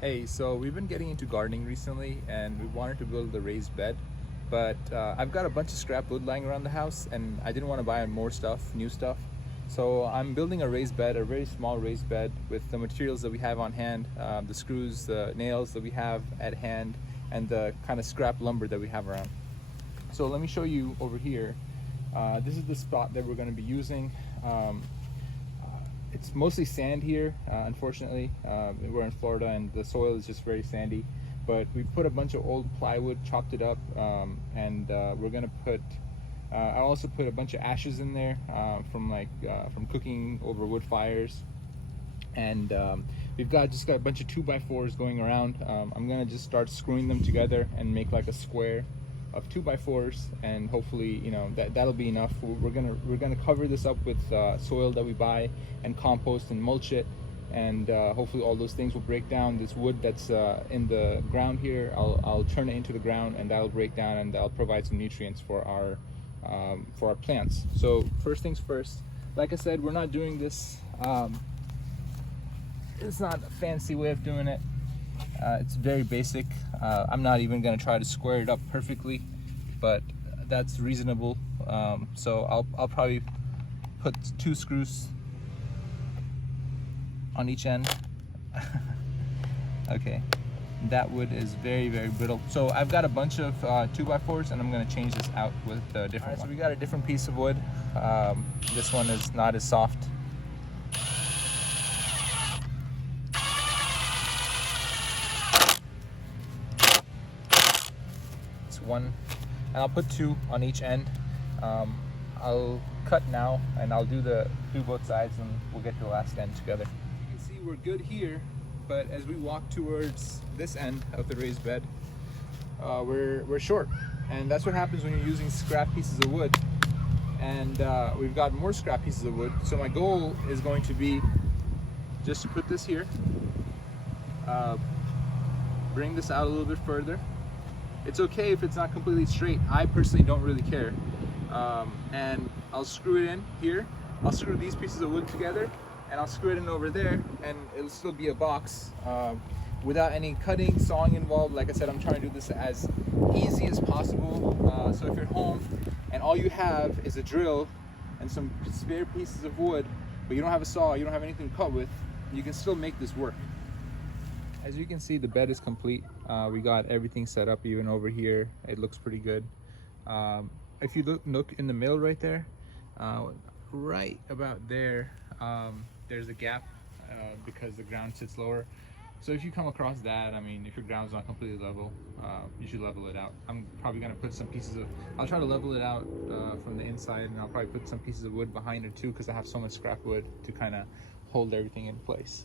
Hey, so we've been getting into gardening recently and we wanted to build a raised bed, but I've got a bunch of scrap wood lying around the house and I didn't want to buy more stuff, new stuff. So I'm building a raised bed, a very small raised bed with the materials that we have on hand, the screws, the nails that we have at hand, and the kind of scrap lumber that we have around. So let me show you over here. This is the spot that we're going to be using. It's mostly sand here, unfortunately. We're in Florida and the soil is just very sandy, but we put a bunch of old plywood, chopped it up, and we're gonna put I also put a bunch of ashes in there from cooking over wood fires, and we've just got a bunch of 2x4s going around. I'm gonna just start screwing them together and make like a square of 2x4s, and hopefully, that'll be enough. We're gonna cover this up with soil that we buy and compost and mulch it, and hopefully all those things will break down. This wood that's in the ground here, I'll turn it into the ground, and that'll break down and that'll provide some nutrients for our plants. So first things first, like I said, we're not doing this. It's not a fancy way of doing it. It's very basic. I'm not even going to try to square it up perfectly, but that's reasonable. So I'll probably put 2 screws on each end. Okay, that wood is very, very brittle. So I've got a bunch of 2x4s, and I'm going to change this out with a different one. So we got a different piece of wood. This one is not as soft. One, and I'll put 2 on each end. I'll cut now and I'll do both sides, and we'll get to the last end together. You can see we're good here, but as we walk towards this end of the raised bed, we're short, and that's what happens when you're using scrap pieces of wood. And we've got more scrap pieces of wood, so my goal is going to be just to put this here, bring this out a little bit further. It's okay if it's not completely straight. I personally don't really care. And I'll screw it in here. I'll screw these pieces of wood together, and I'll screw it in over there, and it'll still be a box without any cutting, sawing involved. Like I said, I'm trying to do this as easy as possible. So if you're home and all you have is a drill and some spare pieces of wood, but you don't have a saw, you don't have anything to cut with, you can still make this work. As you can see, the bed is complete. We got everything set up even over here. It looks pretty good. If you look in the middle right there, right about there, there's a gap because the ground sits lower. So if you come across that, I mean, if your ground's not completely level, you should level it out. I'm probably gonna put some pieces of, I'll try to level it out from the inside, and I'll probably put some pieces of wood behind it too, because I have so much scrap wood to kind of hold everything in place.